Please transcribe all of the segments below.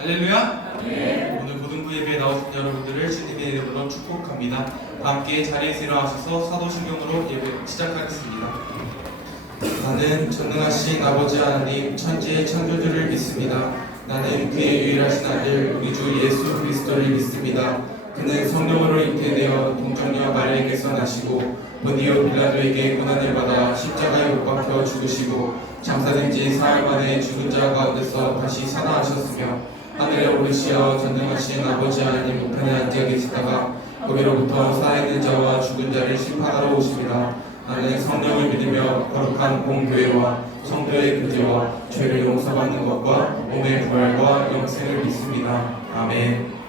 할렐루야! 오늘 고등부 예배에 나오신 여러분들을 주님의 이름으로 축복합니다. 함께 자리에서 일어나셔서 사도신경으로 예배 시작하겠습니다. 나는 전능하신 아버지 하나님 천지의 창조주를 믿습니다. 나는 그의 유일하신 아들 우리 주 예수 그리스도를 믿습니다. 그는 성령으로 잉태되어 동정녀 마리아에게서 나시고 본디오 빌라도에게 고난을 받아 십자가에 못 박혀 죽으시고 장사된 지 사흘 만에 죽은 자 가운데서 다시 살아나셨으며 하늘에 오르시어 전능하신 아버지 하나님 우편에 앉아 계시다가 거기로부터 살아있는 자와 죽은 자를 심판하러 오십니다. 나는 성령을 믿으며 거룩한 공교회와 성도의 교제와 죄를 용서받는 것과 몸의 부활과 영생을 믿습니다. 아멘.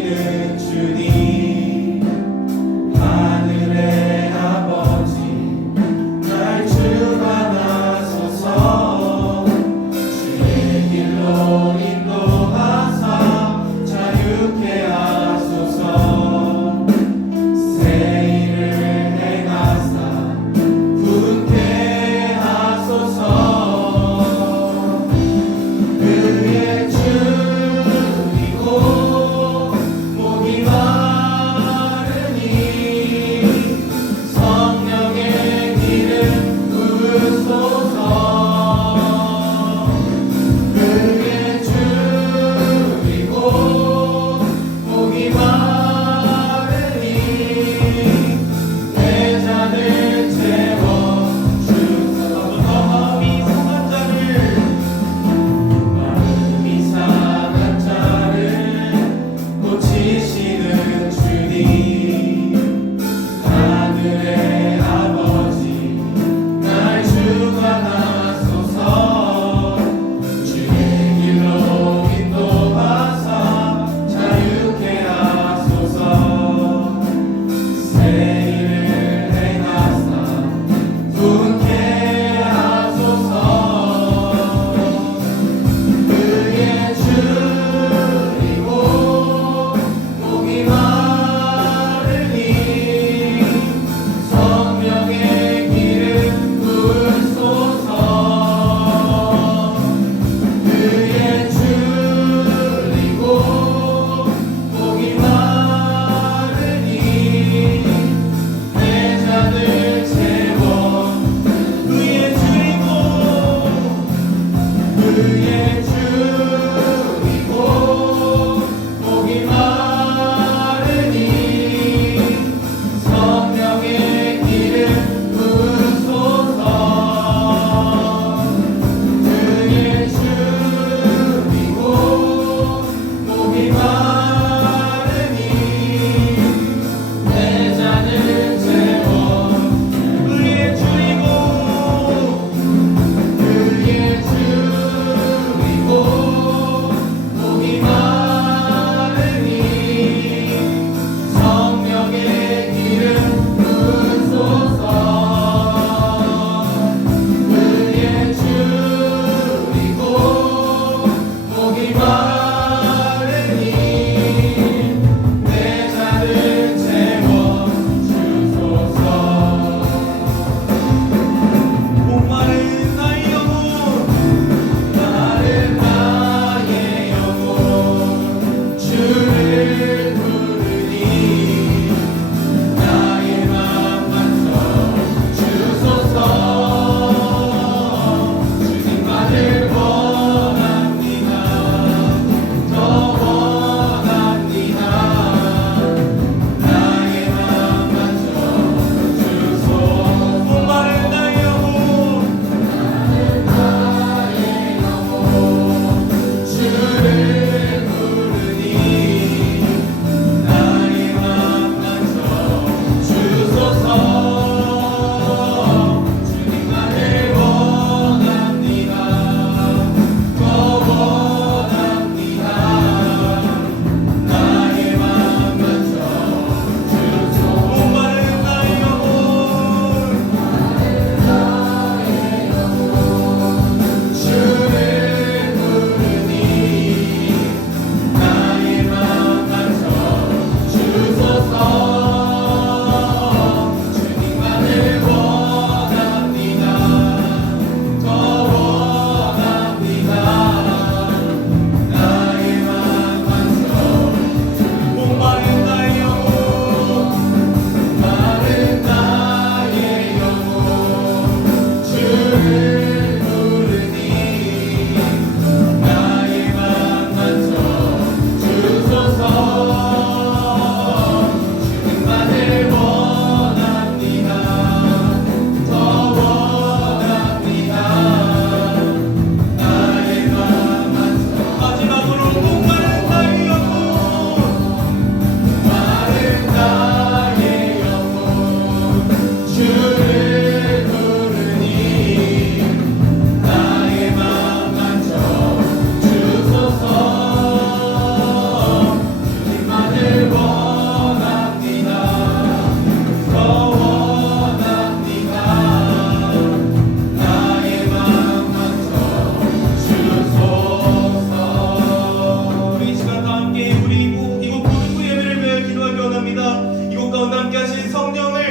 오시는 주님 하늘의 아버지 날 주관하소서 주의 길로 인도하사 자유케 하소서 새 일을 행하사 굳게 하소서 그의 주이고 목이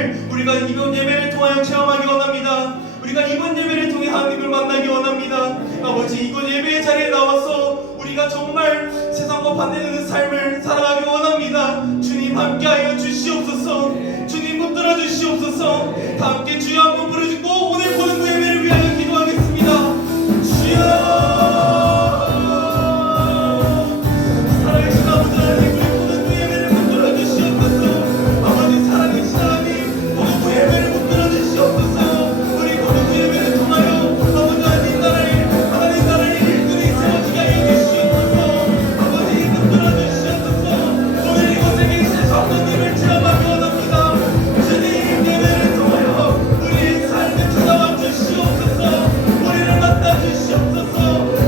하나님을 우리가 이번 예배를 통하여 체험하기 원합니다. 우리가 이번 예배를 통해 하나님을 만나기 원합니다. 아버지, 이번 예배의 자리에 나와서 우리가 정말 세상과 반대되는 삶을 살아가기 원합니다. 주님 함께하여 주시옵소서. 주님 붙들어 주시옵소서. 다 함께 주여 한번 부르짖고 오늘 보는 그 예배를 위하여 기도하겠습니다. 주여, 살아계신 아버지 하나님, 우리 보는 그 예배를 붙들어 주시옵소서. 아버지 살아계신 하나님, 보는 그 예배를 붙들어 주시옵소서. 우리 보는 그 예배를 통하여 아버지 하나님 나라를 일꾼이 세워지게 하여 주시옵소서. 아버지 붙들어 주시옵소서. 오늘 이곳에 계신 성도님을 체험하기 원합니다. 주님 예배를 통하여 우리의 삶을 찾아와 주시옵소서. 우리를 만나 주시옵소서.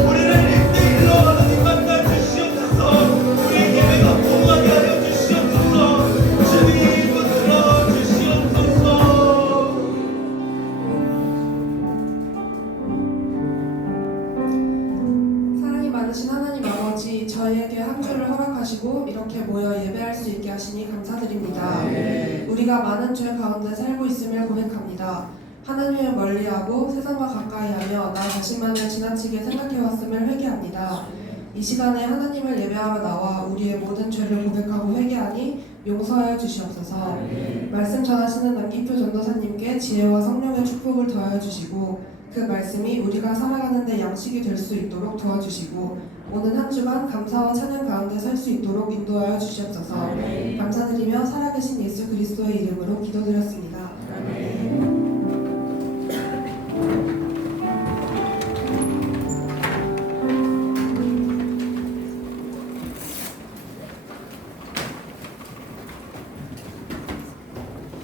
우리를 1대1로 하나님 만나 주시옵소서. 우리의 예배가 통하게 하여 주시옵소서. 주님 붙들어 주시옵소서. 사랑이 많으신 하나님 아버지, 저희에게 한 주를 허락하시고 이렇게 모여 예배할 수 있게 하시니 감사드립니다. 우리가 많은 죄 가운데 살고 있음을 고백합니다. 하나님을 멀리하고 세상과 가까이하며 나 자신만을 지나치게 생각해왔음을 회개합니다. 이 시간에 하나님을 예배하러 나와 우리의 모든 죄를 고백하고 회개하니 용서하여 주시옵소서. 말씀 전하시는 남기표 전도사님께 지혜와 성령의 축복을 더하여 주시고 그 말씀이 우리가 살아가는 데 양식이 될 수 있도록 도와주시고 오는 한 주간 감사와 찬양 가운데 살 수 있도록 인도하여 주시옵소서. 감사드리며 살아계신 예수 그리스도의 이름으로 기도드렸습니다.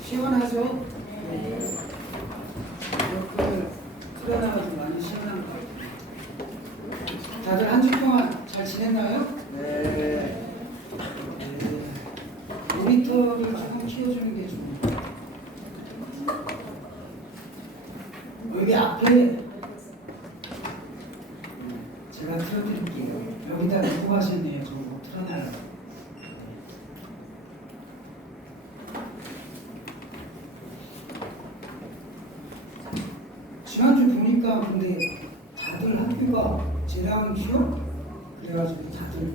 시원하죠? 이렇게 풀어나가지고 많이 시원한 거. 다들 한 주 동안 잘 지냈나요? 네. 모니터를 조금 키워주는 게 좋아요. 여기 앞에 제가 틀어드릴게요. 여기다 놓고 하셨네요. 저거 틀어놔요. 지난주 보니까 근데 다들 학교가 재난 휴업? 그래가지고 다들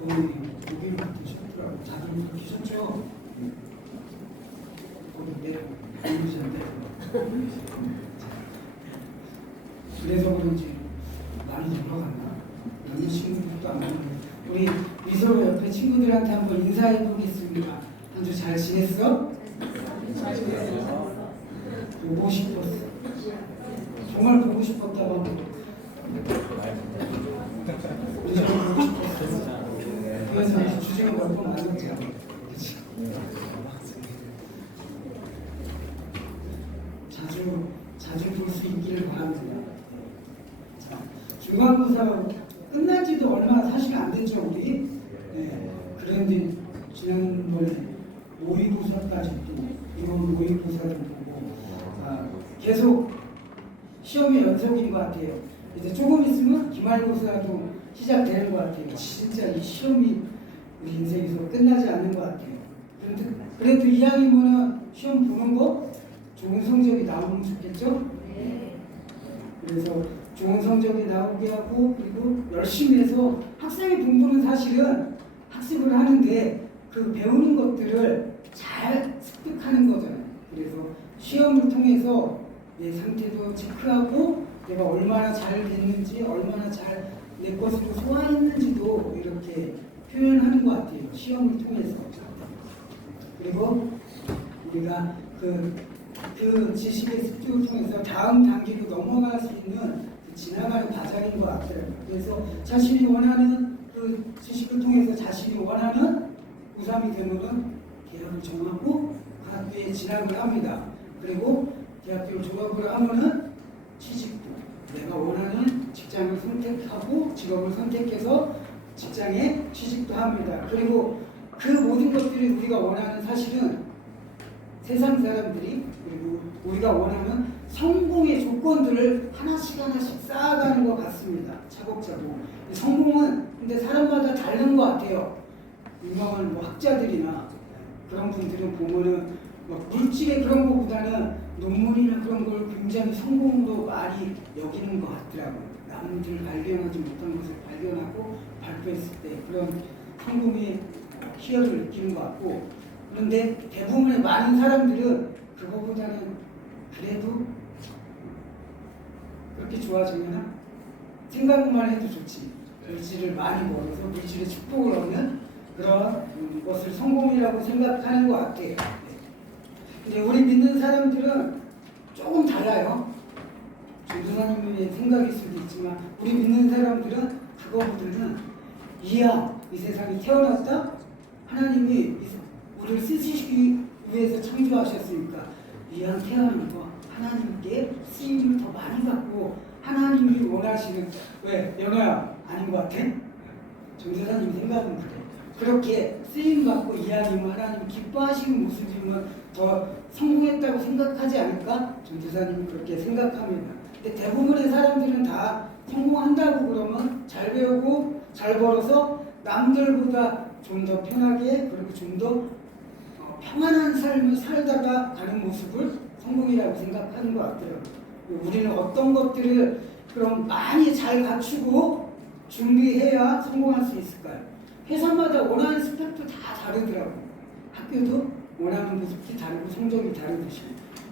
고기를 드셨더라고. 다들 드셨죠? 거기 내리셨는데 그래서 그런지 많이 들어갔나? 여기 친구들도 안 오는데 우리 미소로 옆에 친구들한테 한번 인사해 보겠습니다. 한 주 잘 지냈어? 잘 지냈어. 보고 싶었어. 정말 보고 싶었다고 그래서 주제가 몇 번 만났죠. 자주 볼 수 있기를 바랍니다. 중간고사 끝난 지도 얼마 사실 안 됐죠, 우리? 네. 그런데 지난번에 모의고사까지 또 이번 모의고사를 보고 계속 시험의 연속인 것 같아요. 이제 조금 있으면 기말고사도 시작되는 것 같아요. 진짜 이 시험이 우리 인생에서 끝나지 않는 것 같아요. 그래도 이왕이면 시험 보는 거 좋은 성적이 나오면 좋겠죠? 그래서 좋은 성적이 나오게 하고 그리고 열심히 해서 학생의 공부는 사실은 학습을 하는데 그 배우는 것들을 잘 습득하는 거잖아요. 그래서 시험을 통해서 내 상태도 체크하고 내가 얼마나 잘 됐는지 얼마나 잘 내 것으로 소화했는지도 이렇게 표현하는 것 같아요. 시험을 통해서. 그리고 우리가 그 지식의 습득을 통해서 다음 단계로 넘어갈 수 있는 지나가는 과정인 것 같더라고요. 그래서 자신이 원하는 그 지식을 통해서 자신이 원하는 고3이 되면은 대학을 정하고 그 학교에 진학을 합니다. 그리고 대학교를 졸업을 하면은 취직도 내가 원하는 직장을 선택하고 직업을 선택해서 직장에 취직도 합니다. 그리고 그 모든 것들이 우리가 원하는 사실은 세상 사람들이 그리고 우리가 원하는 성공의 조건들을 하나씩 쌓아가는 것 같습니다. 차곡차곡. 성공은 근데 사람마다 다른 것 같아요. 유명한 학자들이나 그런 분들은 보면은 막 물질의 그런 것보다는 논문이나 그런 걸 굉장히 성공으로 많이 여기는 것 같더라고요. 남들 발견하지 못한 것을 발견하고 발표했을 때 그런 성공의 희열을 느끼는 것 같고, 그런데 대부분의 많은 사람들은 그거보다는 그래도 그렇게 좋아지려나? 생각만 해도 좋지. 물질을 많이 벌어서 물질의 축복을 얻는 그런 것을 성공이라고 생각하는 것 같아요. 근데 우리 믿는 사람들은 조금 달라요. 전도사님의 생각일 수도 있지만 우리 믿는 사람들은 그거보다는 이야 이 세상에 태어났다? 하나님이 우리를 쓰시기 위해서 창조하셨으니까 이왕 태어난 거 하나님께 쓰임을 더 많이 받고 하나님이 원하시는, 왜? 연호야 아닌 것 같아? 전도사님 생각은 그래. 그렇게 쓰임받고 이야기면 하나님 기뻐하시는 모습이면 더 성공했다고 생각하지 않을까? 전도사님이 그렇게 생각합니다. 근데 대부분의 사람들은 다 성공한다고 그러면 잘 배우고 잘 벌어서 남들보다 좀 더 편하게 그리고 좀 더 평안한 삶을 살다가 가는 모습을 성공이라고 생각하는 것 같더라고요. 우리는 어떤 것들을 그럼 많이 잘 갖추고 준비해야 성공할 수 있을까요? 회사마다 원하는 스펙도 다 다르더라고요. 학교도 원하는 모습이 다르고 성적이 다르듯이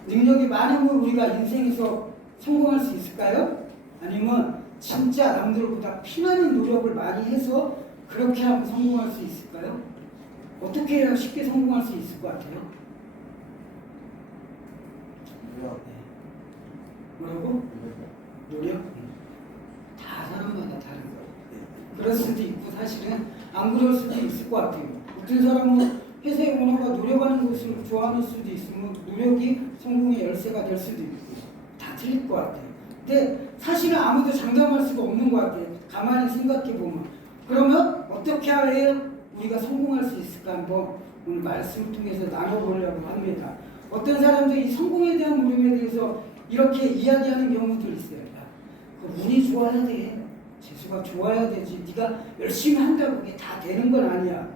능력이 많으면 우리가 인생에서 성공할 수 있을까요? 아니면 진짜 남들보다 피나는 노력을 많이 해서 그렇게 하면 성공할 수 있을까요? 어떻게 해야 쉽게 성공할 수 있을 것 같아요? 뭐라고? 노력? 다 사람마다 다른 거예요. 그럴 수도 있고 사실은 안 그럴 수도 있을 것 같아요. 어떤 사람은 회사에 오너가 노력하는 것을 좋아하는 수도 있으면 노력이 성공의 열쇠가 될 수도 있고 다 틀릴 것 같아요. 근데 사실은 아무도 장담할 수가 없는 것 같아요. 가만히 생각해 보면. 그러면 어떻게 해야 우리가 성공할 수 있을까 한번 오늘 말씀을 통해서 나눠보려고 합니다. 어떤 사람들이 성공에 대한 물음에 대해서 이렇게 이야기하는 경우도 있어요. 운이 좋아야 돼. 재수가 좋아야 되지. 네가 열심히 한다고 그게 다 되는 건 아니야.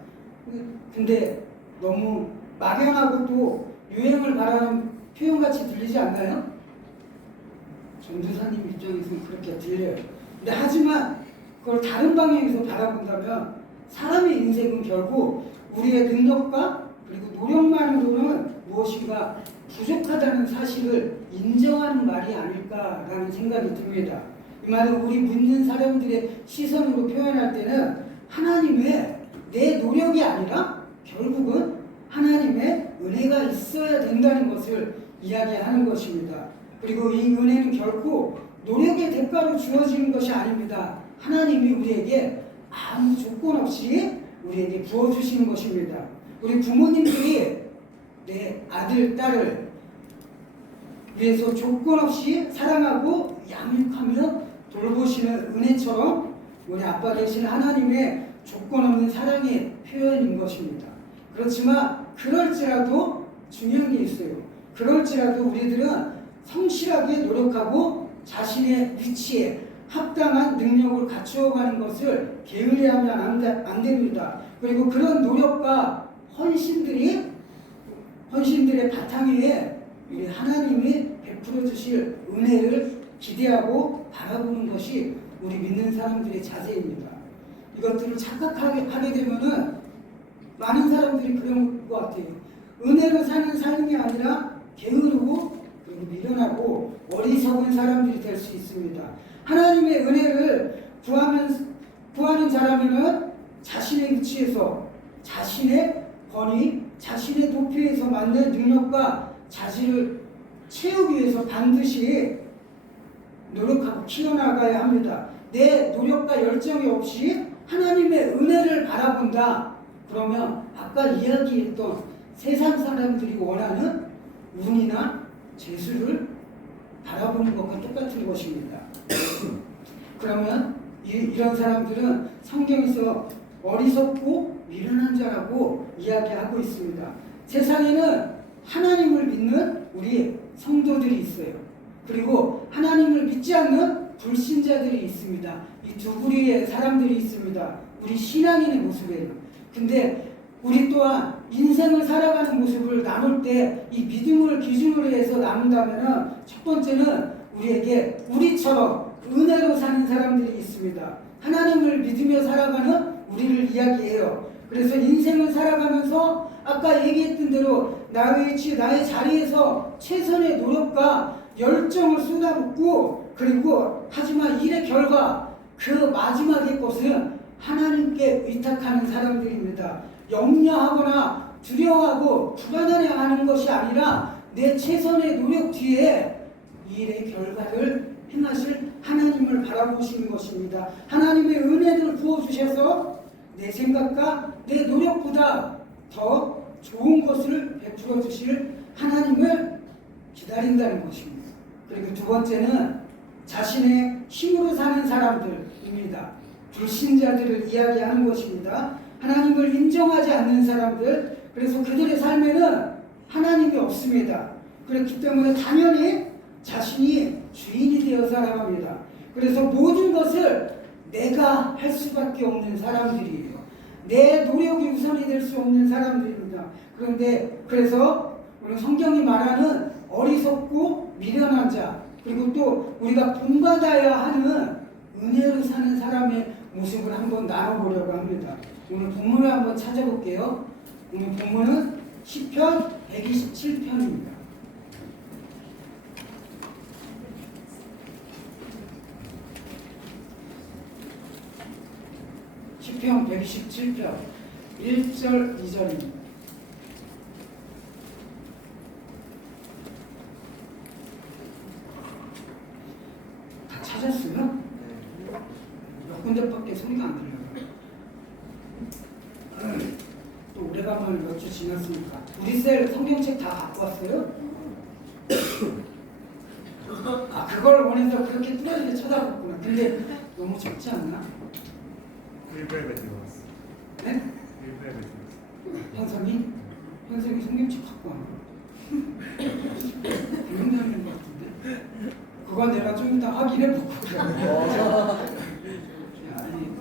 근데 너무 막연하고 또 유행을 바라는 표현같이 들리지 않나요? 전도사님 입장에서는 그렇게 들려요. 근데 하지만 그걸 다른 방향에서 바라본다면 사람의 인생은 결국 우리의 능력과 그리고 노력만으로는 무엇인가 부족하다는 사실을 인정하는 말이 아닐까라는 생각이 듭니다. 이 말은 우리 믿는 사람들의 시선으로 표현할 때는 하나님의 내 노력이 아니라 결국은 하나님의 은혜가 있어야 된다는 것을 이야기하는 것입니다. 그리고 이 은혜는 결코 노력의 대가로 주어지는 것이 아닙니다. 하나님이 우리에게 아무 조건 없이 우리에게 부어주시는 것입니다. 우리 부모님들이 내 아들, 딸을 위해서 조건 없이 사랑하고 양육하며 돌보시는 은혜처럼 우리 아빠 되신 하나님의 조건 없는 사랑의 표현인 것입니다. 그렇지만 그럴지라도 중요한 게 있어요. 그럴지라도 우리들은 성실하게 노력하고 자신의 위치에 합당한 능력을 갖추어가는 것을 게을리하면 안 됩니다. 그리고 그런 노력과 헌신들의 바탕 위에 우리 하나님이 베풀어 주실 은혜를 기대하고 바라보는 것이 우리 믿는 사람들의 자세입니다. 이것들을 착각하게 되면은 많은 사람들이 그런 것 같아요. 은혜로 사는 삶이 아니라 게으르고 그리고 미련하고 어리석은 사람들이 될 수 있습니다. 하나님의 은혜를 구하는 자라면은 자신의 위치에서 자신의 권위, 자신의 도피에서 맞는 능력과 자질을 채우기 위해서 반드시 노력하고 키워나가야 합니다. 내 노력과 열정이 없이 하나님의 은혜를 바라본다. 그러면 아까 이야기했던 세상 사람들이 원하는 운이나 재수를 바라보는 것과 똑같은 것입니다. 그러면 이런 사람들은 성경에서 어리석고 미련한 자라고 이야기하고 있습니다. 세상에는 하나님을 믿는 우리 성도들이 있어요. 그리고 하나님을 믿지 않는 불신자들이 있습니다. 이 두 부류의 사람들이 있습니다. 우리 신앙인의 모습이에요. 근데 우리 또한 인생을 살아가는 모습을 나눌 때 이 믿음을 기준으로 해서 나눈다면 첫 번째는 우리에게 우리처럼 은혜로 사는 사람들이 있습니다. 하나님을 믿으며 살아가는 우리를 이야기해요. 그래서 인생을 살아가면서 아까 얘기했던 대로 나의 위치, 나의 자리에서 최선의 노력과 열정을 쏟아붓고 그리고 하지만 일의 결과 그 마지막의 것은 하나님께 의탁하는 사람들입니다. 염려하거나 두려워하고 불안해하는 것이 아니라 내 최선의 노력 뒤에 일의 결과를 행하실 하나님을 바라보시는 것입니다. 하나님의 은혜를 부어주셔서 내 생각과 내 노력보다 더 좋은 것을 베풀어 주실 하나님을 기다린다는 것입니다. 그리고 두 번째는 자신의 힘으로 사는 사람들입니다. 불신자들을 이야기하는 것입니다. 하나님을 인정하지 않는 사람들, 그래서 그들의 삶에는 하나님이 없습니다. 그렇기 때문에 당연히 자신이 주인이 되어 살아갑니다. 그래서 모든 것을 내가 할 수밖에 없는 사람들이에요. 내 노력이 우선이 될 수 없는 사람들입니다. 그런데 그래서 오늘 성경이 말하는 어리석고 미련한 자, 그리고 또 우리가 본받아야 하는 은혜로 사는 사람의 모습을 한번 나눠보려고 합니다. 오늘 본문을 한번 찾아볼게요. 오늘 본문은 시편 127편입니다. 시편 127편 1절 2절입니다. 다 찾았어요? 몇 군데밖에 소리가 안 들려요. 또 오래간만에 몇 주 지났으니까 우리 셀 성경책 다 갖고 왔어요? 아, 그걸 원해서 그렇게 뚜렷하게 쳐다봤구나. 근데 너무 적지 않나? 일부에 들어갔어. 네? 일부에 들어갔어. 현석이? 현석이 성경책 갖고 왔나? 분명히 것 같은데? 그건 내가 좀 이따 확인해보고 그래. 아니,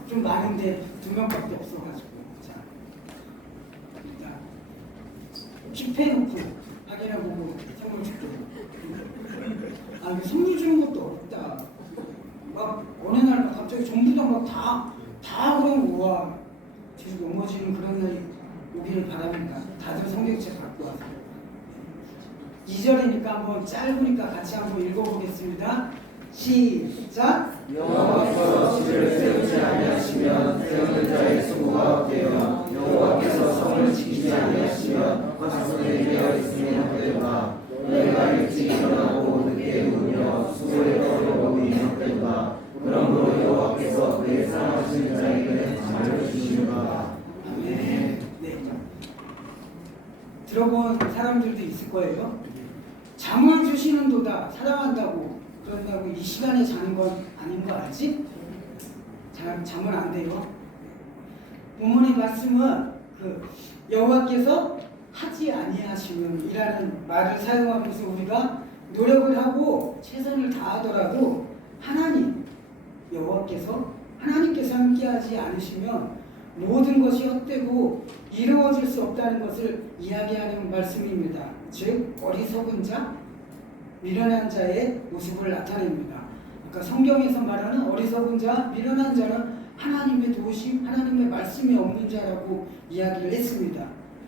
좀 많은데 2명밖에 없어가지고. 자, 일단 킵해놓고 확인해보고 선물 줄게. 아, 이거 선물 주는 것도 어렵다. 막 어느 날 갑자기 전부 다 막 다 그런 우와 뒤로 넘어지는 그런 날이 오기를 바랍니다. 다들 성경책 갖고 와서 2절이니까 한번 짧으니까 같이 한번 읽어보겠습니다. 시작. 여호와께서 집을 세우지 아니하시면 세우는 자의 수고가 헛되며 여호와께서 성을 지키지 아니하시면 화손에 되어 있으니 헛되도다. 너희가 일찍 일어나고 늦게 누우며 수고에 떠들어오니 헛되도다. 그러므로 여호와께서 그의 사랑하시는 자에게 잠을 주시는가. 아멘. 네. 들어본 사람들도 있을 거예요. 잠을 주시는도다. 사랑한다고 그런다고 이 시간에 자는 건 아닌 거 알지? 잠은 안 돼요. 본문의 말씀은 그 여호와께서 하지 아니하시면이라는 말을 사용하면서 우리가 노력을 하고 최선을 다하더라도 하나님 여호와께서 하나님께서 함께하지 않으시면 모든 것이 헛되고 이루어질 수 없다는 것을 이야기하는 말씀입니다. 즉 어리석은 자, 미련한 자의 모습을 나타냅니다. 그러니까 성경에서 말하는 어리석은 자, 미련한 자는 하나님의 도우심, 하나님의 말씀이 없는 자라고 이야기를 했습니다.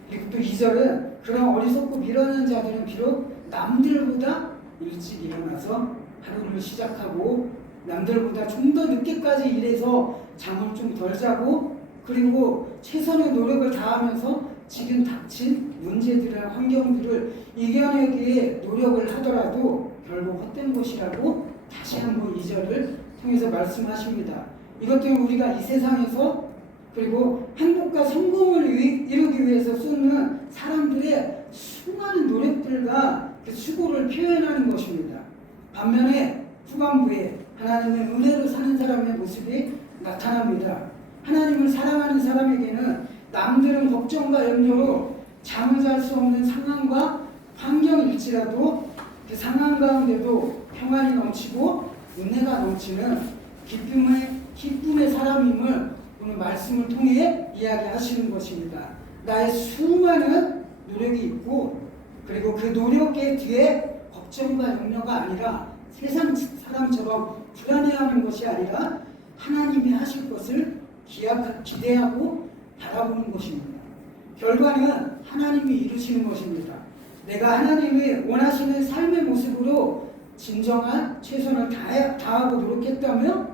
그리고 또 2절은 그런 어리석고 미련한 자들은 비록 남들보다 일찍 일어나서 하루를 시작하고 남들보다 좀 더 늦게까지 일해서 잠을 좀 덜 자고 그리고 최선의 노력을 다하면서 지금 닥친 문제들이나 환경들을 이겨내기 위해 노력을 하더라도 결국 헛된 것이라고 다시 한번 2절을 통해서 말씀하십니다. 이것 때문에 우리가 이 세상에서 그리고 행복과 성공을 이루기 위해서 쓰는 사람들의 수많은 노력들과 그 수고를 표현하는 것입니다. 반면에 후반부에 하나님의 은혜로 사는 사람의 모습이 나타납니다. 하나님을 사랑하는 사람에게는 남들은 걱정과 염려로 잠을 잘 수 없는 상황과 환경일지라도 그 상황 가운데도 평안이 넘치고 은혜가 넘치는 기쁨의 사람임을 오늘 말씀을 통해 이야기하시는 것입니다. 나의 수많은 노력이 있고 그리고 그 노력의 뒤에 걱정과 염려가 아니라 세상 사람처럼 불안해하는 것이 아니라 하나님이 하실 것을 기대하고 바라보는 것입니다. 결과는 하나님이 이루시는 것입니다. 내가 하나님이 원하시는 삶의 모습으로 진정한 최선을 다하고 노력했다면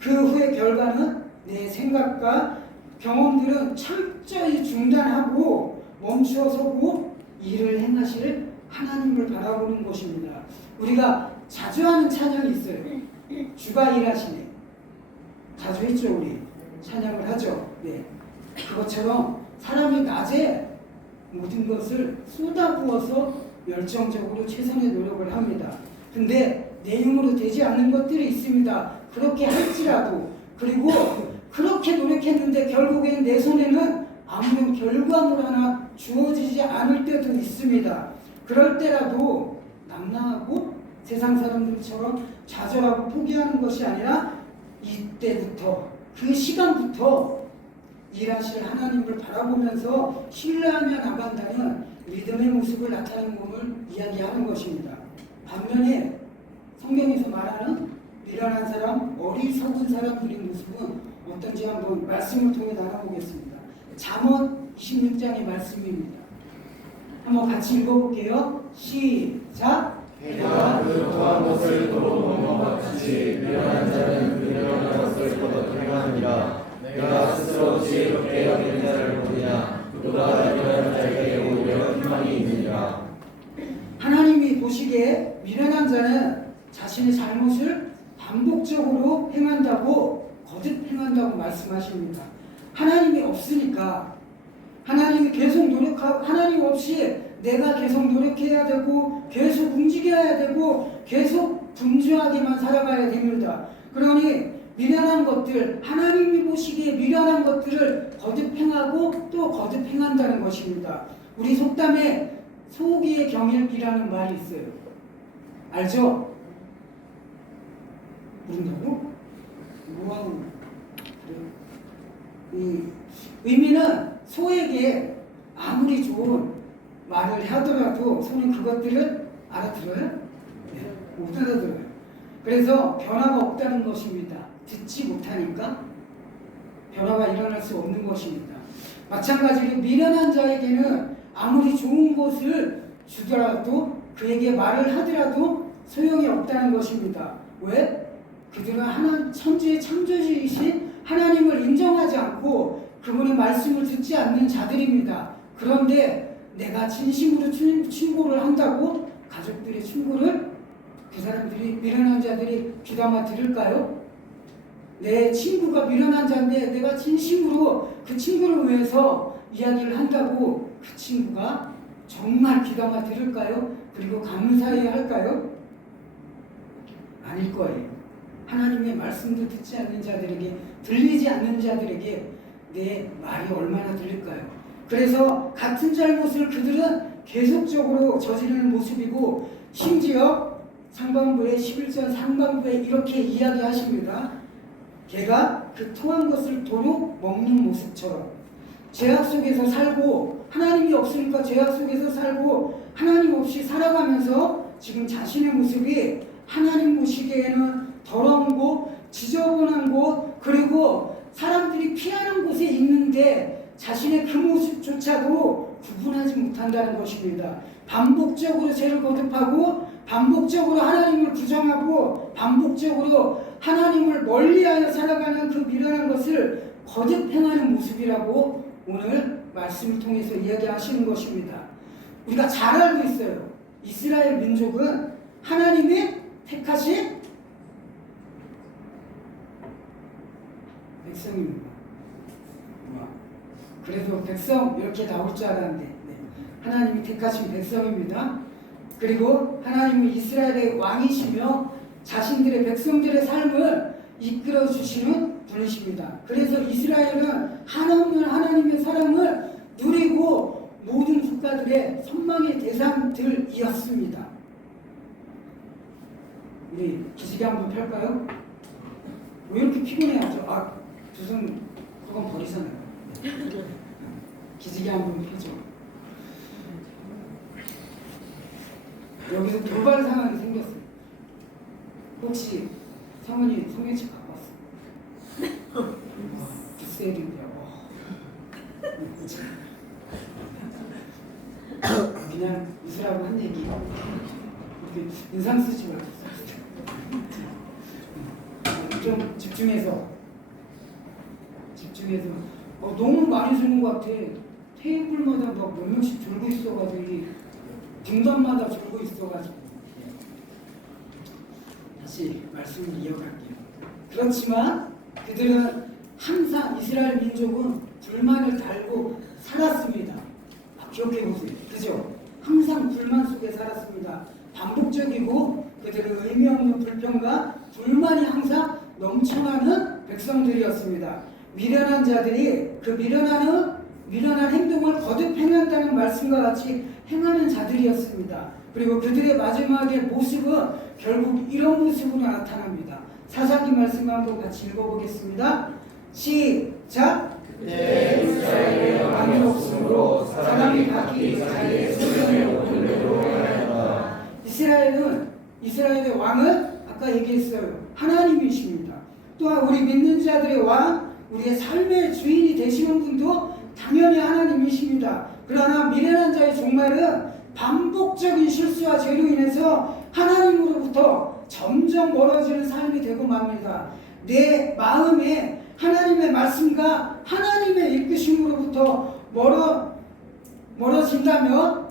그 후의 결과는 내 생각과 경험들은 철저히 중단하고 멈추어 서고 일을 행하실 하나님을 바라보는 것입니다. 우리가 자주 하는 찬양이 있어요. 주가 일하시네. 자주 했죠, 우리. 찬양을 하죠. 네. 그것처럼 사람이 낮에 모든 것을 쏟아부어서 열정적으로 최선의 노력을 합니다. 근데 내 힘으로 되지 않는 것들이 있습니다. 그렇게 할지라도 그리고 그렇게 노력했는데 결국엔 내 손에는 아무런 결과물 하나 주어지지 않을 때도 있습니다. 그럴 때라도 낭낭하고 세상 사람들처럼 좌절하고 포기하는 것이 아니라 이때부터 그 시간부터 일하실 하나님을 바라보면서 신뢰하며 나간다는 믿음의 모습을 나타내는 것을 이야기하는 것입니다. 반면에 성경에서 말하는 미련한 사람, 어리석은 사람들의 모습은 어떤지 한번 말씀을 통해 나눠보겠습니다. 잠언 26장의 말씀입니다. 한번 같이 읽어볼게요. 시작. 해가 그 더한 것을 도로 넘어 같이 미련한 자는 그 미련한 것을 거둬 행하느니라. 내가 스스로 지혜롭게 여기는 자를 보느냐 그보다 미련한 자에게 오히려 희망이 있느니라. 하나님이 보시기에 미련한 자는 자신의 잘못을 반복적으로 행한다고 거듭 행한다고 말씀하십니다. 하나님이 없으니까 하나님이 계속 노력하고 하나님 없이 내가 계속 노력해야 되고 계속 움직여야 되고 계속 분주하게만 살아가야 됩니다. 그러니 미련한 것들, 하나님이 보시기에 미련한 것들을 거듭 행하고 또 거듭 행한다는 것입니다. 우리 속담에 소기의 경일기라는 말이 있어요. 알죠? 모른다고? 뭐하고 그래요? 이 의미는 소에게 아무리 좋은 말을 하더라도 소는 그것들을 알아들어요? 네, 못 알아들어요. 그래서 변화가 없다는 것입니다. 듣지 못하니까 변화가 일어날 수 없는 것입니다. 마찬가지로 미련한 자에게는 아무리 좋은 것을 주더라도 그에게 말을 하더라도 소용이 없다는 것입니다. 왜? 그들은 하나님 천지의 창조주이신 하나님을 인정하지 않고 그분의 말씀을 듣지 않는 자들입니다. 그런데 내가 진심으로 충고를 한다고 가족들의 충고를 그 사람들이 미련한 자들이 귀담아 들을까요? 내 친구가 미련한 자인데 내가 진심으로 그 친구를 위해서 이야기를 한다고 그 친구가 정말 귀담아 들을까요? 그리고 감사해야 할까요? 아닐 거예요. 하나님의 말씀도 듣지 않는 자들에게, 들리지 않는 자들에게 내 말이 얼마나 들릴까요? 그래서 같은 잘못을 그들은 계속적으로 저지르는 모습이고, 심지어 상반부의 11절 상반부에 이렇게 이야기하십니다. 걔가 그 토한 것을 도로 먹는 모습처럼 죄악 속에서 살고, 하나님이 없으니까 죄악 속에서 살고 하나님 없이 살아가면서 지금 자신의 모습이 하나님 보시기에는 더러운 곳, 지저분한 곳, 그리고 사람들이 피하는 곳에 있는데 자신의 그 모습조차도 구분하지 못한다는 것입니다. 반복적으로 죄를 거듭하고 반복적으로 하나님을 부정하고 반복적으로 하나님을 멀리하여 살아가는 그 미련한 것을 거듭 행하는 모습이라고 오늘 말씀을 통해서 이야기하시는 것입니다. 우리가 잘 알고 있어요. 이스라엘 민족은 하나님이 택하신 백성입니다. 그래서 백성 이렇게 나올 줄 알았는데, 네. 하나님이 택하신 백성입니다. 그리고 하나님은 이스라엘의 왕이시며 자신들의 백성들의 삶을 이끌어 주시는 분이십니다. 그래서 이스라엘은 한없는 하나님의 사랑을 누리고 모든 국가들의 선망의 대상들이었습니다. 우리 기지개 한번 펼까요? 왜 이렇게 피곤해하죠? 두 손 그건 버리잖아요. 기지개 한번 펴줘. 여기서 돌발 상황이 생겼어요. 혹시 사모님 성경책 갖고 왔어? 굿세일인데요. 그냥 웃으라고 한 얘기. 이렇게 인상 쓰지 말고 좀 집중해서 너무 많이 주는 것 같아. 테이블마다 막 몇 명씩 들고 있어가지고 이 분단마다 들고 있어가지고. 다시 말씀을 이어갈게요. 그렇지만 그들은 항상 이스라엘 민족은 불만을 달고 살았습니다. 기억해 보세요. 그죠? 항상 불만 속에 살았습니다. 반복적이고 그들은 의미 없는 불평과 불만이 항상 넘쳐나는 백성들이었습니다. 미련한 자들이 그 미련한 행동을 거듭 행한다는 말씀과 같이 행하는 자들이었습니다. 그리고 그들의 마지막의 모습은 결국 이런 모습으로 나타납니다. 사사기 말씀 한번 같이 읽어보겠습니다. 시작! 그때 이스라엘의 왕이 없으므로 사람이 각기 자기의 소견에 오는 대로 행하였다. 이스라엘의 왕은 아까 얘기했어요. 하나님이십니다. 또한 우리 믿는 자들의 왕, 우리의 삶의 주인이 되시는 분도 당연히 하나님이십니다. 그러나 미련한 자의 종말은 반복적인 실수와 죄로 인해서 하나님으로부터 점점 멀어지는 삶이 되고 맙니다. 내 마음에 하나님의 말씀과 하나님의 이끄심으로부터 멀어진다면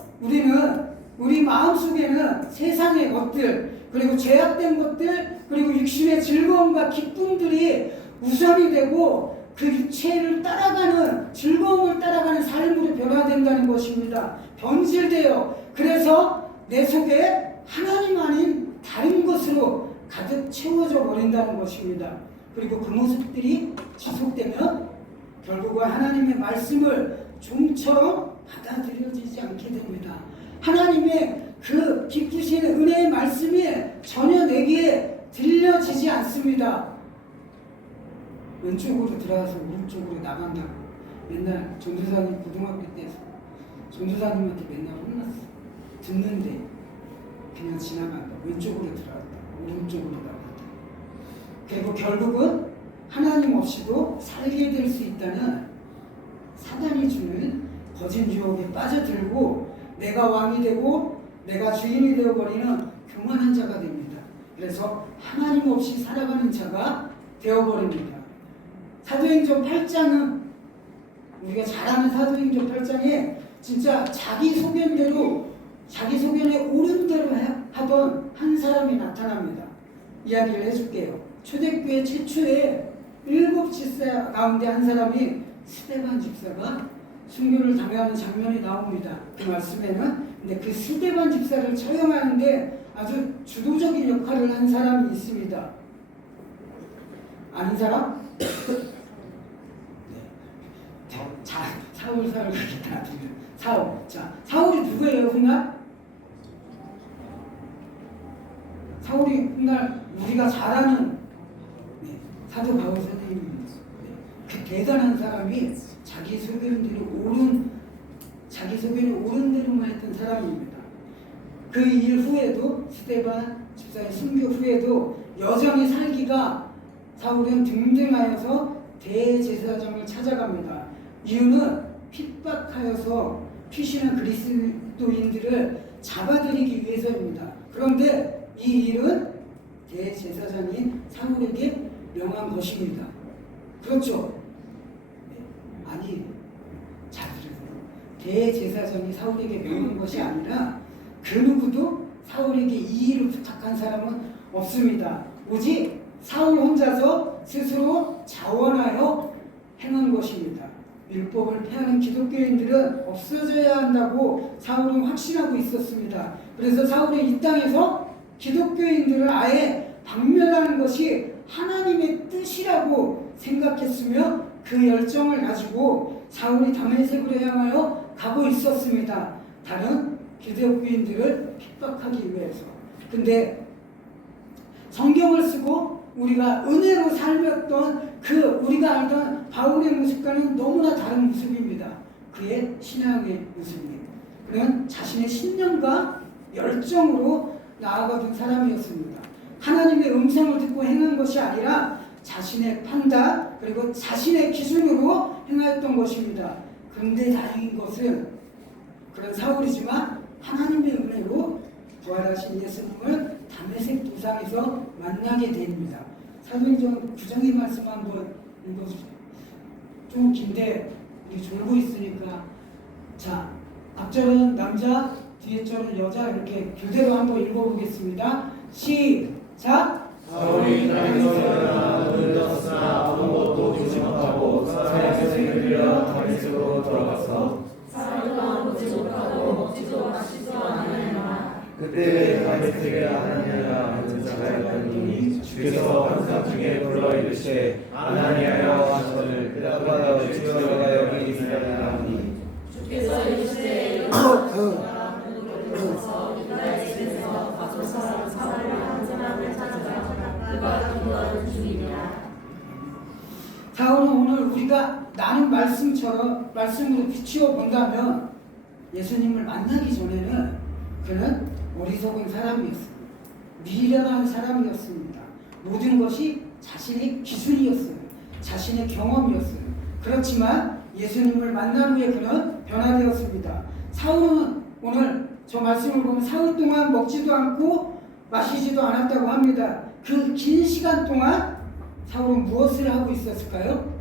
우리 마음속에는 세상의 것들, 그리고 죄악된 것들, 그리고 육신의 즐거움과 기쁨들이 우선이 되고 그 육체를 따라가는, 즐거움을 따라가는 삶으로 변화된다는 것입니다. 변질돼요. 그래서 내 속에 하나님 아닌 다른 것으로 가득 채워져 버린다는 것입니다. 그리고 그 모습들이 지속되면 결국은 하나님의 말씀을 좀처럼 받아들여지지 않게 됩니다. 하나님의 그 기쁘신 은혜의 말씀이 전혀 내게 들려지지 않습니다. 왼쪽으로 들어가서 오른쪽으로 나간다고 맨날 전도사님 고등학교 때 전도사님한테 맨날 혼났어. 듣는데 그냥 지나간다. 왼쪽으로 들어갔다. 오른쪽으로 나갔다. 그리고 결국은 하나님 없이도 살게 될 수 있다는 사단이 주는 거짓 유혹에 빠져들고 내가 왕이 되고 내가 주인이 되어버리는 교만한 자가 됩니다. 그래서 하나님 없이 살아가는 자가 되어버립니다. 사도행전 8장은 우리가 잘 아는 사도행전 8장에 진짜 자기 소견에 옳은 대로 하던 한 사람이 나타납니다. 이야기를 해줄게요. 초대교회 최초의 7 집사 가운데 한 사람이 스데반 집사가 순교를 당하는 장면이 나옵니다. 그 말씀에는. 근데 그 스데반 집사를 처형하는데 아주 주도적인 역할을 한 사람이 있습니다. 아는 사람? 네. 자, 사울 그렇게 다 들려. 사울. 자, 사울이 누구예요, 훗날? 사울이 훗날 우리가 잘 아는 사도 바울 선생님입니다. 그 대단한 사람이 자기 소견에 옳은 대로만 했던 사람입니다. 그 일 후에도 스데반 집사의 순교 후에도 여전히 살기가 사울은 등등하여서 대제사장을 찾아갑니다. 이유는 핍박하여서 피신한 그리스도인들을 잡아들이기 위해서입니다. 그런데 이 일은 대제사장인 사울에게 명한 것입니다. 그렇죠? 네. 아니, 잘 들으세요. 대제사장이 사울에게 명한 것이 아니라 그 누구도 사울에게 이 일을 부탁한 사람은 없습니다. 오직 사울 혼자서 스스로 자원하여 행한 것입니다. 율법을 폐하는 기독교인들은 없어져야 한다고 사울은 확신하고 있었습니다. 그래서 사울은 이 땅에서 기독교인들을 아예 박멸하는 것이 하나님의 뜻이라고 생각했으며 그 열정을 가지고 사울이 다메섹으로 향하여 가고 있었습니다. 다른 기독교인들을 핍박하기 위해서. 근데 성경을 쓰고 우리가 은혜로 살았던 그 우리가 알던 바울의 모습과는 너무나 다른 모습입니다. 그의 신앙의 모습이에요. 그는 자신의 신념과 열정으로 나아가던 사람이었습니다. 하나님의 음성을 듣고 행한 것이 아니라 자신의 판단 그리고 자신의 기준으로 행하였던 것입니다. 그런데 다행인 것은 그런 사울이지만 하나님의 은혜로 부활하신 예수님을 다메섹 도상에서 만나게 됩니다. 사도행전 9장의 말씀 한번 읽어주세요. 좀 긴데 우리 졸고 있으니까 자 앞절은 남자 뒤에 절은 여자 이렇게 교대로 한번 읽어보겠습니다. 시작. 사울이 다니엘서나 눈떴으나 아무것도 보지 못하고 사람의 생을 빌려 다메섹으로 돌아가서 사울과 보지 못하고 먹지도 마시지도 않으나 그때 다메섹에 아나니아라 하는 자가 있더니 주께서 환상 중에 불러 이르시되 아나니아여 하시거늘 그다가 주여가 여기 있으리라 하니 주께서 이르시되 일어나서 이스라엘 집에서 가족 사람 사울을 한 사람을 찾아가 그가 기도하는 중이니라. 사울은 오늘 우리가 나는 말씀으로 비추어 본다면 예수님을 만나기 전에는 그는 어리석은 사람이었습니다. 미련한 사람이었습니다. 모든 것이 자신의 기준이었어요. 자신의 경험이었어요. 그렇지만 예수님을 만난 후에 그는 변화되었습니다. 사울은 오늘 저 말씀을 보면 사흘 동안 먹지도 않고 마시지도 않았다고 합니다. 그 긴 시간 동안 사울은 무엇을 하고 있었을까요?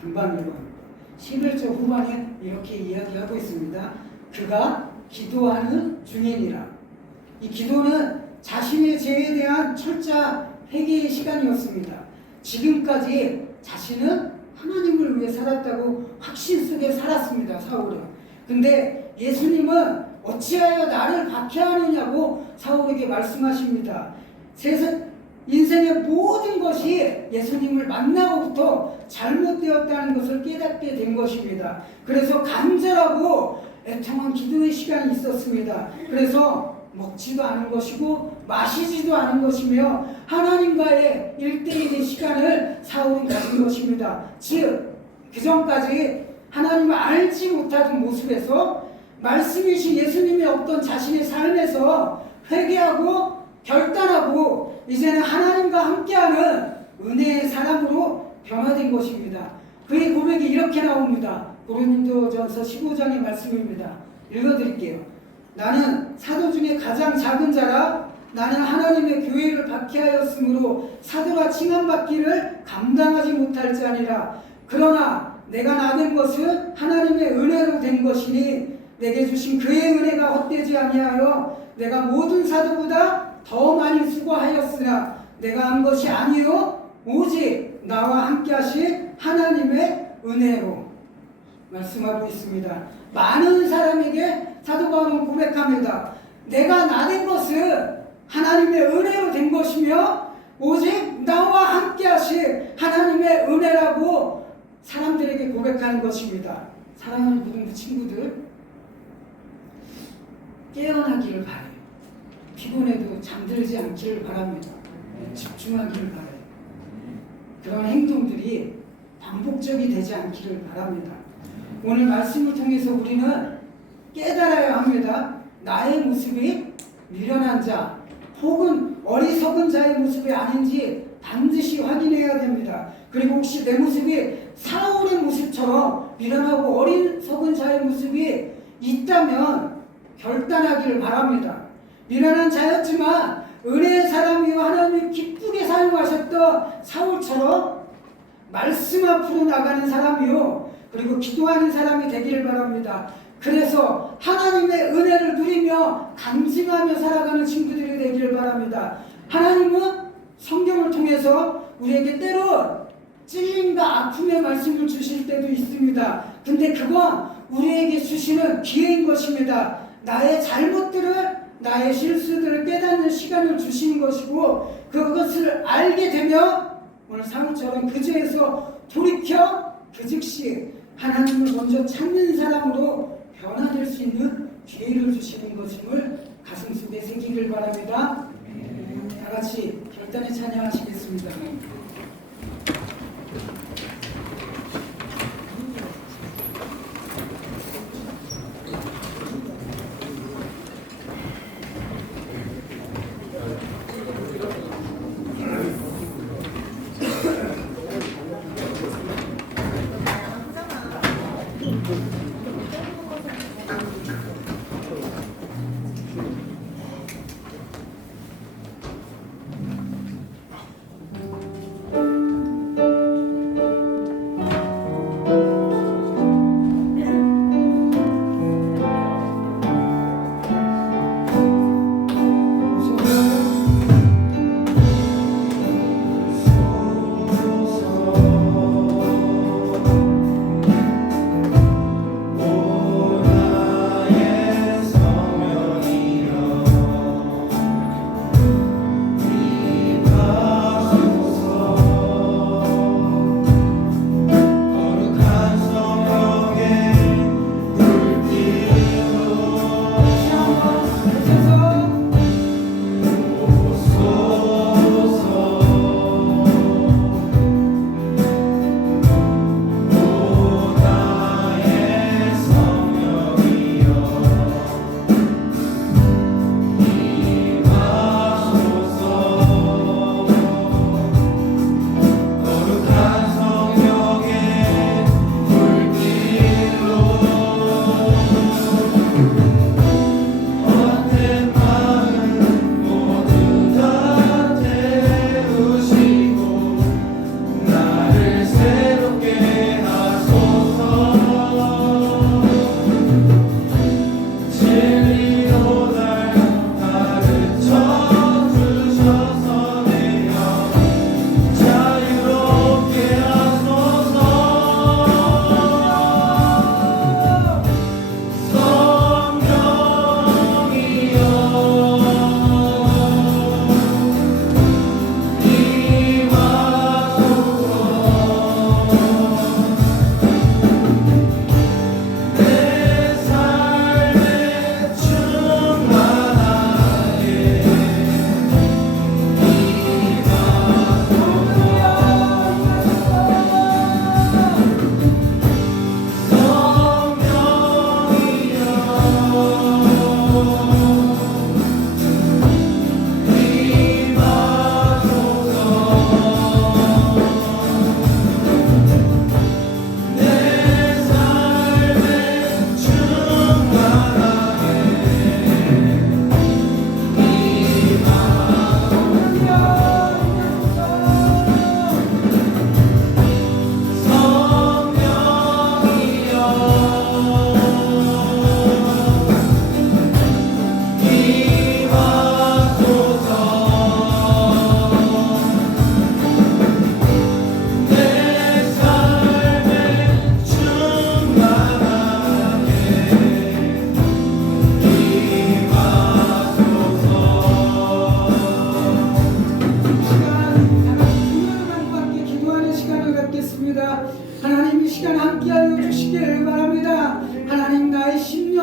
금방 읽어요. 11절 후반에 이렇게 이야기하고 있습니다. 그가 기도하는 중이니라. 이 기도는 자신의 죄에 대한 철저한 회개의 시간이었습니다. 지금까지 자신은 하나님을 위해 살았다고 확신 속에 살았습니다. 사울은. 근데 예수님은 어찌하여 나를 박해하느냐고 사울에게 말씀하십니다. 인생의 모든 것이 예수님을 만나고부터 잘못되었다는 것을 깨닫게 된 것입니다. 그래서 간절하고 애통한 기도의 시간이 있었습니다. 그래서 먹지도 않은 것이고 마시지도 않은 것이며 하나님과의 1대1의 시간을 사울은 가진 것입니다. 즉, 그 전까지 하나님을 알지 못하던 모습에서 말씀이신 예수님의 없던 자신의 삶에서 회개하고 결단하고 이제는 하나님과 함께하는 은혜의 사람으로 변화된 것입니다. 그의 고백이 이렇게 나옵니다. 고린도전서 15장의 말씀입니다. 읽어드릴게요. 나는 사도 중에 가장 작은 자라 나는 하나님의 교회를 박해하였으므로 사도라 칭함받기를 감당하지 못할 자니라. 그러나 내가 나된 것은 하나님의 은혜로 된 것이니 내게 주신 그의 은혜가 헛되지 아니하여 내가 모든 사도보다 더 많이 수고하였으나 내가 한 것이 아니요 오직 나와 함께 하신 하나님의 은혜로 말씀하고 있습니다. 많은 사람에게 사도 바울은 고백합니다. 내가 나된 것은 하나님의 은혜로 된 것이며 오직 나와 함께 하신 하나님의 은혜라고 사람들에게 고백하는 것입니다. 사랑하는 부동부 친구들, 깨어나기를 바라요. 피곤해도 잠들지 않기를 바랍니다. 집중하기를 바라요. 그런 행동들이 반복적이 되지 않기를 바랍니다. 오늘 말씀을 통해서 우리는 깨달아야 합니다. 나의 모습이 미련한 자 혹은 어리석은 자의 모습이 아닌지 반드시 확인해야 됩니다. 그리고 혹시 내 모습이 사울의 모습처럼 미련하고 어리석은 자의 모습이 있다면 결단하기를 바랍니다. 미련한 자였지만 은혜의 사람이요 하나님이 기쁘게 사용하셨던 사울처럼 말씀 앞으로 나가는 사람이요 그리고 기도하는 사람이 되기를 바랍니다. 그래서 하나님의 은혜를 누리며 간증하며 살아가는 친구들이 되기를 바랍니다. 하나님은 성경을 통해서 우리에게 때론 찔림과 아픔의 말씀을 주실 때도 있습니다. 근데 그건 우리에게 주시는 기회인 것입니다. 나의 잘못들을 나의 실수들을 깨닫는 시간을 주시는 것이고 그것을 알게 되면 오늘 사울처럼 그 죄에서 돌이켜 그 즉시 하나님을 먼저 찾는 사람으로 변화될 수 있는 기회를 주시는 것임을 가슴속에 새기길 바랍니다. 다 같이 결단의 찬양하시겠습니다.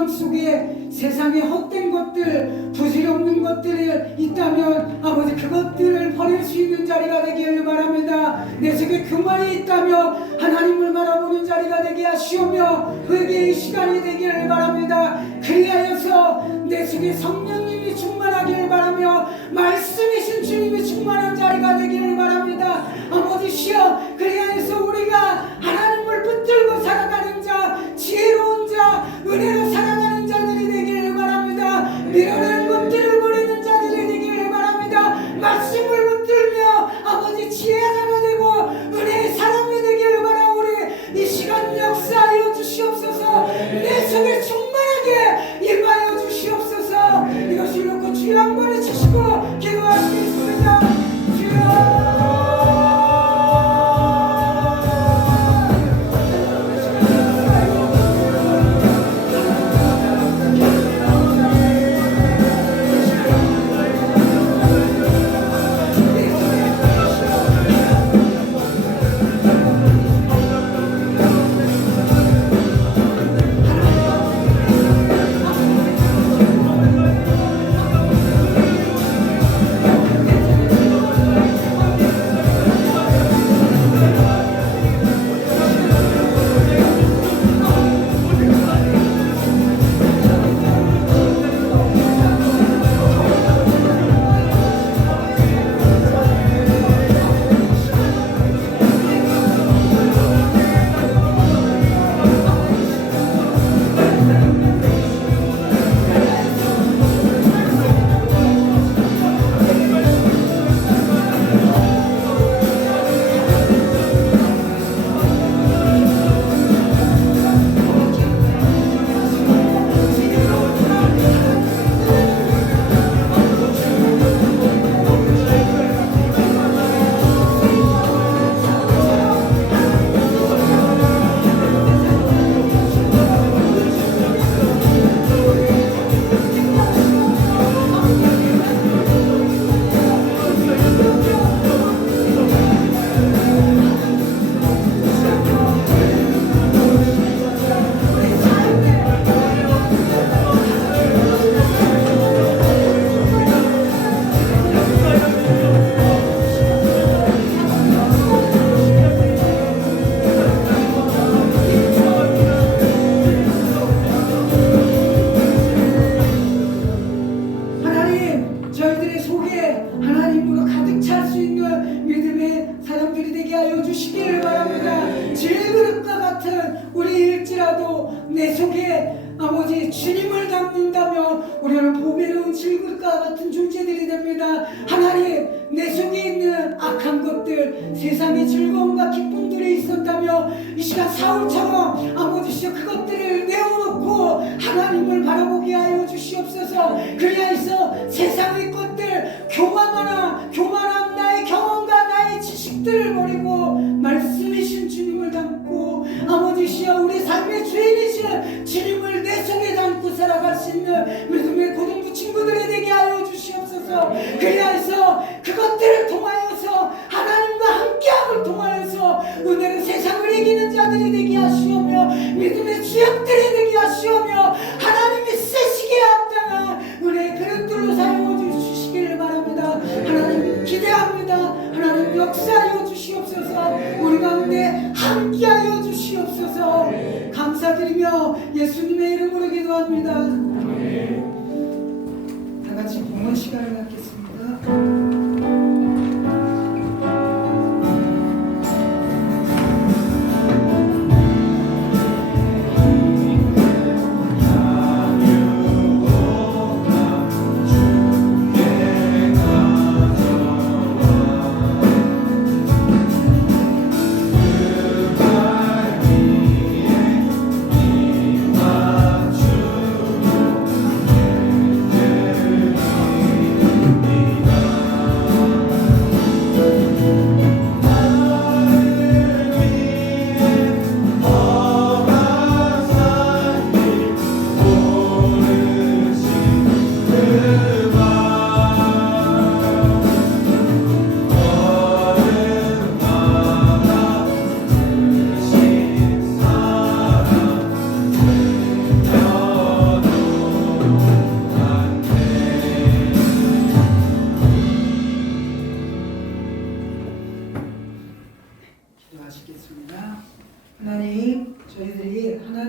마음 속에 세상의 헛된 것들, 부질없는 것들이 있다면 아버지 그것들을 버릴 수 있는 자리가 되기를 바랍니다. 내 속에 교만이 있다면 하나님을 바라보는 자리가 되게 하시오며 회개의 시간이 되기를 바랍니다. 그리하여서 내 속에 성령님이 충만하기를 바라며 말씀이신 주님이 충만한 자리가 되기를 바랍니다. 아버지시여, 그리하여서 우리가 하나님을 붙들고 살아가는 자, 지혜로운 자, 은혜로 살아가는 자들이 되기를 바랍니다. 밀어내는 것들을 버리는 자들이 되기를 바랍니다. 말씀을 붙들며 아버지 지혜자가 되고 은혜의 사람이 되기를 바라고 우리 이 시간 역사하여 주시옵소서. 내 속에 충만하게 임하여 주시옵소서. 이것을 놓고 주여 한 번에 치시고 기도하시겠습니다. 주여. 내 속에 아버지 주님을 담는다며 우리는 보배로운 질그릇과 같은 존재들이 됩니다. 하나님, 내 속에 있는 악한 것들, 세상의 즐거움과 기쁨들이 있었다며 이 시간 사울처럼 아버지시여 그것들을 내어놓고 하나님을 바라보게 하여 주시옵소서. 그리하여서 세상의 것들, 교만한 나의 경험과 나의 지식들을 버리고 말씀이신 주님을 담고 아버지시여 우리 삶의 주인이신 주님을 내 속에 담고 살아갈 수 있는 믿음의 고등부 친구들이 되게 하여 주시옵소서. 그리하여서 그것들을 통하여서 하나님과 함께함을 통하여서 은혜로 세상을 이기는 자들이 되게 하시오며 믿음의 주역들이 되게 하시오며 하나님이 쓰시기에 합당한 은혜의 그릇들로 사용해 주시기를 바랍니다. 하나님 기대합니다. 하나님 역사하여 주시옵소서. 우리 가운데 함께하여 주시옵소서. 감사드리며 예수님의 이름으로 기도합니다. 다 같이 봉헌 시간을 갖겠습니다.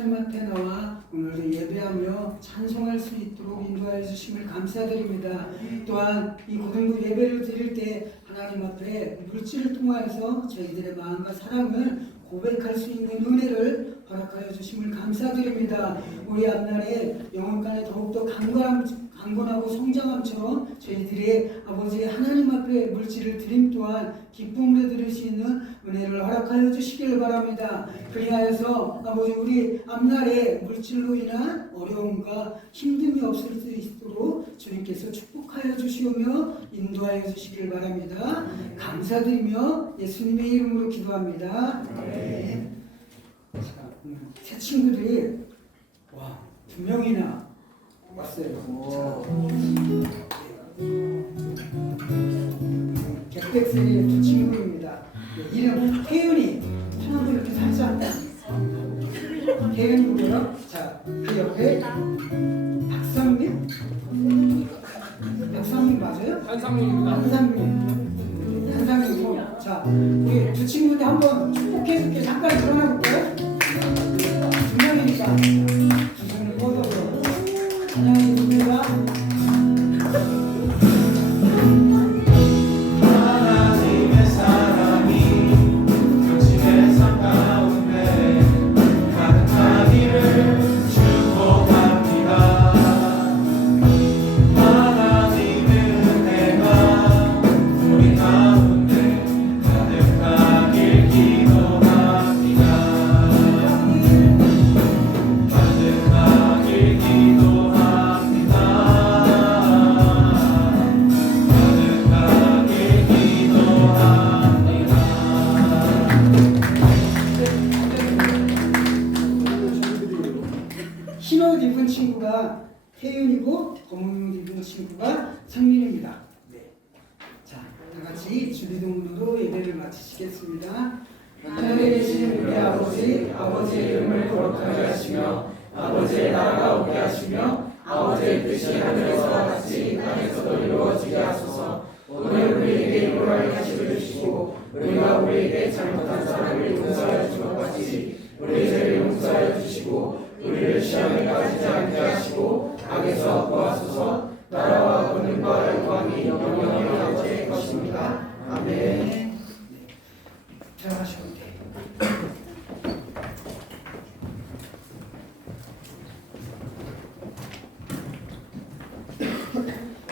하나님 앞에 나와 오늘도 예배하며 찬송할 수 있도록 인도하여 주심을 감사드립니다. 또한 이 고등부 예배를 드릴 때 하나님 앞에 물질을 통하여서 저희들의 마음과 사랑을 고백할 수 있는 은혜를 허락하여 주심을 감사드립니다. 우리 앞날에 영혼간에 더욱더 강건하고 성장함처럼 저희들의 아버지 하나님 앞에 물질을 드림 또한 기쁨으로 드릴 수 있는 은혜를 허락하여 주시기를 바랍니다. 그리하여서 아버지 우리 앞날에 물질로 인한 어려움과 힘듦이 없을 수 있도록 주님께서 축복하여 주시오며 인도하여 주시기를 바랍니다. 감사드리며 예수님의 이름으로 기도합니다. 네. 자, 새 친구들이 와, 2명이나 왔어요. 객백생의 2 친구입니다. 네, 이름 혜윤이. 하나도 이렇게 살짝. 혜윤이고요. 자, 그 옆에 박상민? 박상민 맞아요? 한상민이고. 자, 우리 2 친구들 한번 축복해 줄게. 잠깐 일어나 볼까요? 2명이니까. 2손을 뻗어서. 하나님 은혜가 하나님의 사랑이 당신의 삶 가운데 가득하기를 축복합니다. 하나님의 은혜가 우리 가운데 가득하길 기도합니다. 가득하길 기도합니다. 가득하길 기도합니다. 흰 옷 입은 친구가 혜윤이고 검은 옷 입은 친구가 상민입니다. 네. 자, 다 같이 주기도문으로 예배를 마치시겠습니다. 하늘에 계신 우리 아버지, 아버지의 이름을 거룩하게 하시며 아버지의 나라가 오게 하시며 아버지의 뜻이 하늘에서 같이 땅에서도 이루어지게 하소서. 오늘 우리에게 일용할 양식을 주시고 우리가 우리에게 잘못한 사람을 용서하여 준 것 같이 우리 죄를 용서하여 주시고 우리를 시험에 빠지지 않게 하시고 악에서 구하소서. 나라와 권능과 영광이 영원히 아버지의 것입니다. 아멘. 네. 들어가시면 돼요.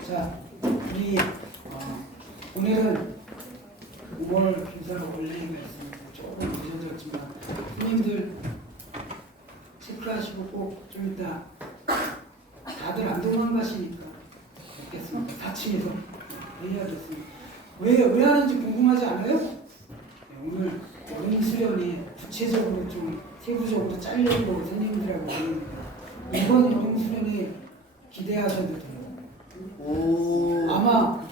자, 우리 오늘은 5월 교사로 올리는 말씀입니다. 조금 늦어졌지만 선생님들 체크하시고 꼭 좀 이따 다들 안 도망가시니까 뵙겠습니다. 4층에서 해야겠습니다. 왜 하는지 궁금하지 않아요? 네, 오늘 어린 수련이 구체적으로 좀 세부적으로 잘려고 선생님들하고 있습니다. 이번 어린 수련이 기대하셔도 돼요. 아마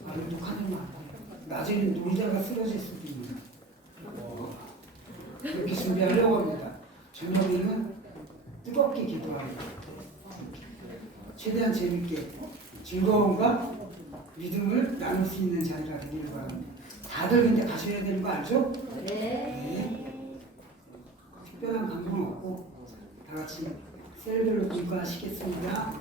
녹화되면 안 돼요. 나중에 놀다가 쓰러질 수도 있는. 그렇게 준비하려고 합니다. 저녁에는 뜨겁게 기도합니다. 최대한 재밌게 즐거움과 믿음을 나눌 수 있는 자리가 되기를 바랍니다. 다들 근데 가셔야 되는 거 알죠? 네. 특별한 감동 없고 다 같이 셀별로 공부하시겠습니다.